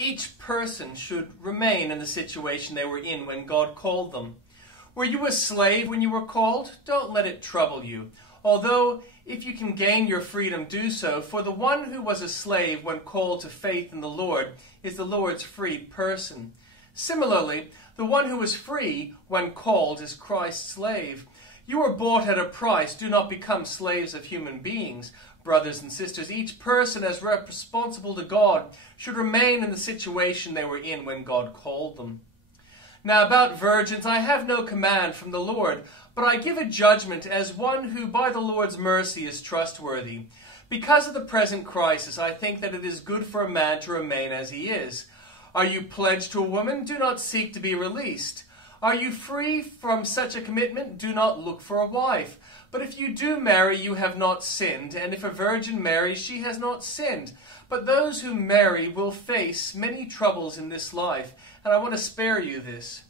Each person should remain in the situation they were in when God called them. Were you a slave when you were called? Don't let it trouble you. Although, if you can gain your freedom, do so. For the one who was a slave when called to faith in the Lord is the Lord's free person. Similarly, the one who is free when called is Christ's slave. You were bought at a price. Do not become slaves of human beings. Brothers and sisters, each person as responsible to God should remain in the situation they were in when God called them. Now about virgins, I have no command from the Lord, but I give a judgment as one who by the Lord's mercy is trustworthy. Because of the present crisis, I think that it is good for a man to remain as he is. Are you pledged to a woman? Do not seek to be released. Are you free from such a commitment? Do not look for a wife. But if you do marry, you have not sinned, and if a virgin marries, she has not sinned. But those who marry will face many troubles in this life, and I want to spare you this.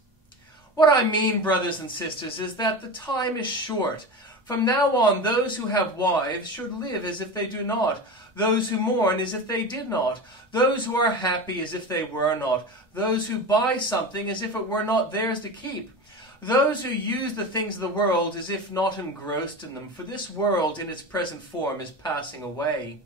What I mean, brothers and sisters, is that the time is short. From now on, those who have wives should live as if they do not, those who mourn as if they did not, those who are happy as if they were not, those who buy something as if it were not theirs to keep, those who use the things of the world as if not engrossed in them, for this world in its present form is passing away.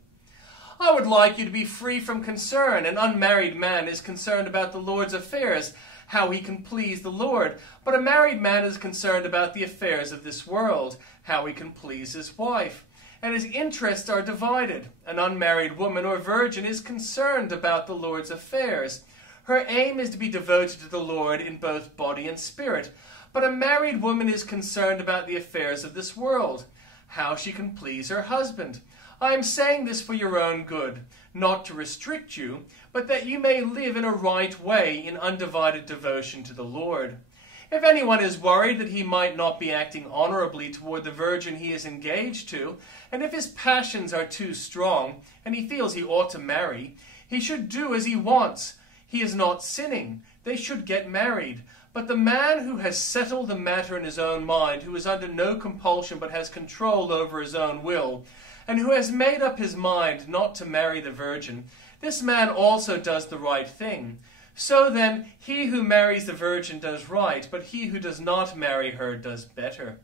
I would like you to be free from concern. An unmarried man is concerned about the Lord's affairs, how he can please the Lord, but a married man is concerned about the affairs of this world, how he can please his wife, and his interests are divided. An unmarried woman or virgin is concerned about the Lord's affairs. Her aim is to be devoted to the Lord in both body and spirit. But a married woman is concerned about the affairs of this world, how she can please her husband. I am saying this for your own good, not to restrict you, but that you may live in a right way in undivided devotion to the Lord. If anyone is worried that he might not be acting honorably toward the virgin he is engaged to, and if his passions are too strong, and he feels he ought to marry, he should do as he wants. He is not sinning. They should get married. But the man who has settled the matter in his own mind, who is under no compulsion but has control over his own will, and who has made up his mind not to marry the virgin, this man also does the right thing. So then, he who marries the virgin does right, but he who does not marry her does better.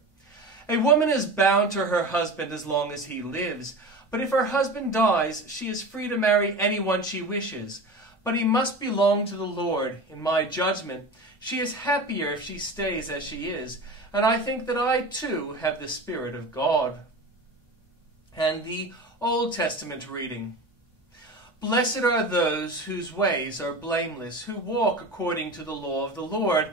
A woman is bound to her husband as long as he lives, but if her husband dies, she is free to marry anyone she wishes. But he must belong to the Lord. In my judgment, she is happier if she stays as she is, and I think that I too have the Spirit of God. And the Old Testament reading. Blessed are those whose ways are blameless, who walk according to the law of the Lord.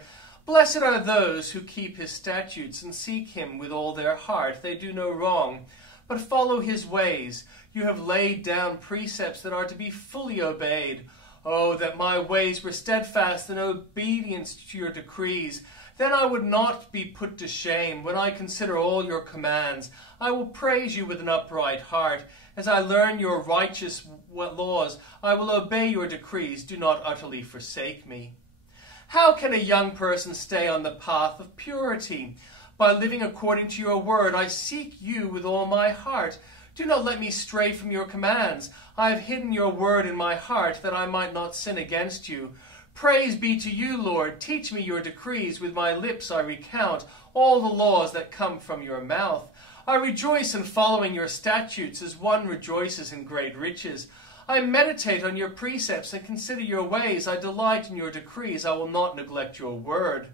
Blessed are those who keep his statutes and seek him with all their heart. They do no wrong, but follow his ways. You have laid down precepts that are to be fully obeyed. Oh, that my ways were steadfast in obedience to your decrees. Then I would not be put to shame when I consider all your commands. I will praise you with an upright heart. As I learn your righteous laws, I will obey your decrees. Do not utterly forsake me. How can a young person stay on the path of purity? By living according to your word, I seek you with all my heart. Do not let me stray from your commands. I have hidden your word in my heart, that I might not sin against you. Praise be to you, Lord. Teach me your decrees. With my lips I recount all the laws that come from your mouth. I rejoice in following your statutes as one rejoices in great riches. I meditate on your precepts and consider your ways. I delight in your decrees. I will not neglect your word.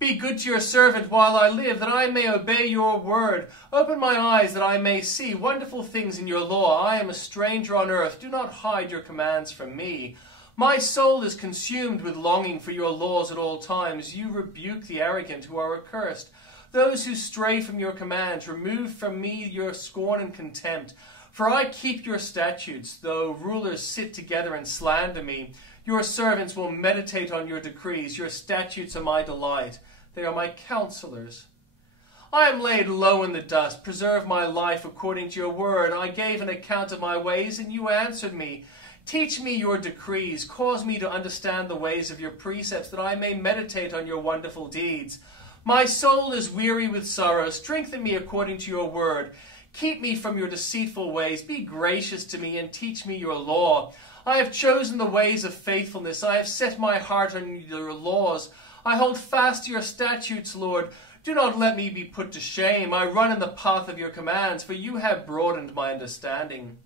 Be good to your servant while I live, that I may obey your word. Open my eyes that I may see wonderful things in your law. I am a stranger on earth. Do not hide your commands from me. My soul is consumed with longing for your laws at all times. You rebuke the arrogant who are accursed. Those who stray from your commands, remove from me your scorn and contempt. For I keep your statutes, though rulers sit together and slander me. Your servants will meditate on your decrees. Your statutes are my delight. They are my counselors. I am laid low in the dust. Preserve my life according to your word. I gave an account of my ways, and you answered me. Teach me your decrees. Cause me to understand the ways of your precepts, that I may meditate on your wonderful deeds. My soul is weary with sorrow. Strengthen me according to your word. Keep me from your deceitful ways. Be gracious to me and teach me your law. I have chosen the ways of faithfulness. I have set my heart on your laws. I hold fast to your statutes, Lord. Do not let me be put to shame. I run in the path of your commands, for you have broadened my understanding.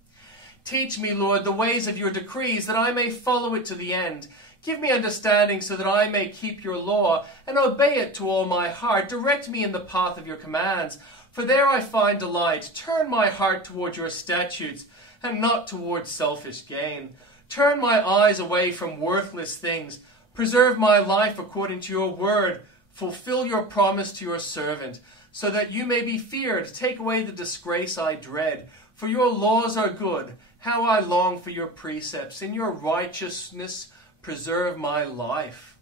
Teach me, Lord, the ways of your decrees, that I may follow it to the end. Give me understanding so that I may keep your law and obey it to all my heart. Direct me in the path of your commands, for there I find delight. Turn my heart toward your statutes and not toward selfish gain. Turn my eyes away from worthless things. Preserve my life according to your word. Fulfill your promise to your servant, so that you may be feared. Take away the disgrace I dread. For your laws are good. How I long for your precepts. In your righteousness preserve my life.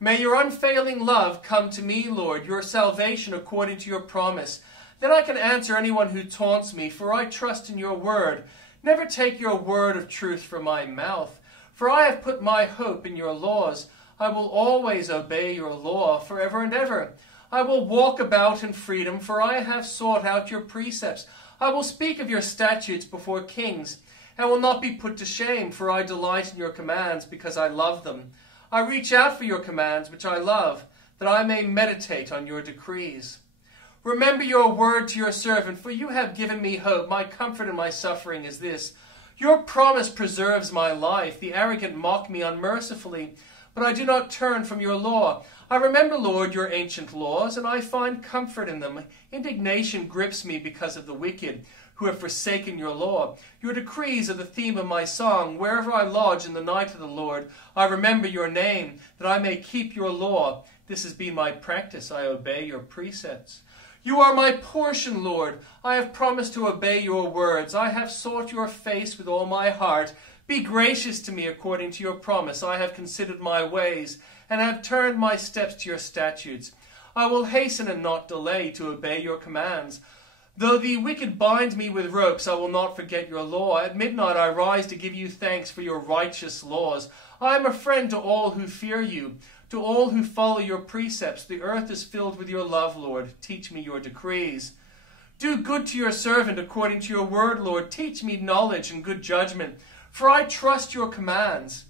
May your unfailing love come to me, Lord, your salvation according to your promise. Then I can answer anyone who taunts me, for I trust in your word. Never take your word of truth from my mouth, for I have put my hope in your laws. I will always obey your law forever and ever. I will walk about in freedom, for I have sought out your precepts. I will speak of your statutes before kings, and will not be put to shame, for I delight in your commands because I love them. I reach out for your commands, which I love, that I may meditate on your decrees. Remember your word to your servant, for you have given me hope. My comfort in my suffering is this: your promise preserves my life. The arrogant mock me unmercifully, but I do not turn from your law. I remember, Lord, your ancient laws, and I find comfort in them. Indignation grips me because of the wicked, who have forsaken your law. Your decrees are the theme of my song. Wherever I lodge in the night of the Lord, I remember your name, that I may keep your law. This has been my practice. I obey your precepts. You are my portion, Lord. I have promised to obey your words. I have sought your face with all my heart. Be gracious to me according to your promise. I have considered my ways, and have turned my steps to your statutes. I will hasten and not delay to obey your commands. Though the wicked bind me with ropes, I will not forget your law. At midnight I rise to give you thanks for your righteous laws. I am a friend to all who fear you, to all who follow your precepts. The earth is filled with your love, Lord. Teach me your decrees. Do good to your servant according to your word, Lord. Teach me knowledge and good judgment, for I trust your commands.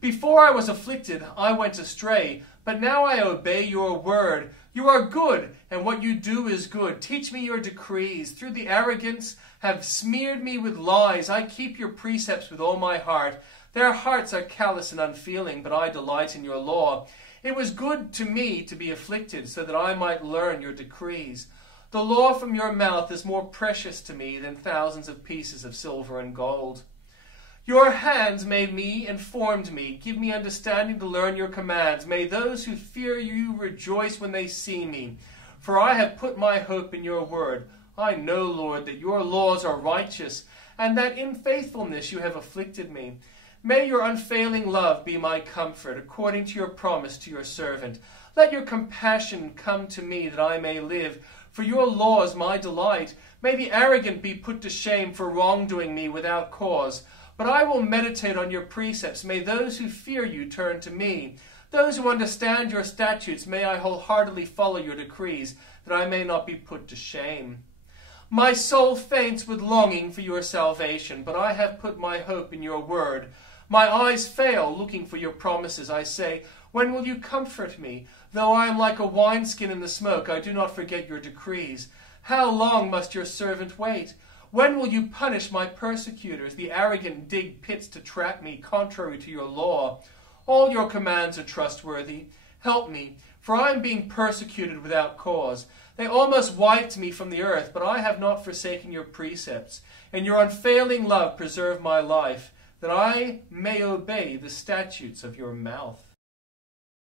Before I was afflicted, I went astray, but now I obey your word. You are good, and what you do is good. Teach me your decrees. Through the arrogance have smeared me with lies. I keep your precepts with all my heart. Their hearts are callous and unfeeling, but I delight in your law. It was good to me to be afflicted, so that I might learn your decrees. The law from your mouth is more precious to me than thousands of pieces of silver and gold. Your hands made me and formed me. Give me understanding to learn your commands. May those who fear you rejoice when they see me. For I have put my hope in your word. I know, Lord, that your laws are righteous, and that in faithfulness you have afflicted me. May your unfailing love be my comfort, according to your promise to your servant. Let your compassion come to me, that I may live. For your law is my delight. May the arrogant be put to shame for wrongdoing me without cause. But I will meditate on your precepts. May those who fear you turn to me. Those who understand your statutes, may I wholeheartedly follow your decrees, that I may not be put to shame. My soul faints with longing for your salvation, but I have put my hope in your word. My eyes fail, looking for your promises. I say, when will you comfort me? Though I am like a wineskin in the smoke, I do not forget your decrees. How long must your servant wait? When will you punish my persecutors? The arrogant dig pits to trap me, contrary to your law. All your commands are trustworthy. Help me, for I am being persecuted without cause. They almost wiped me from the earth, but I have not forsaken your precepts. And your unfailing love preserve my life, that I may obey the statutes of your mouth.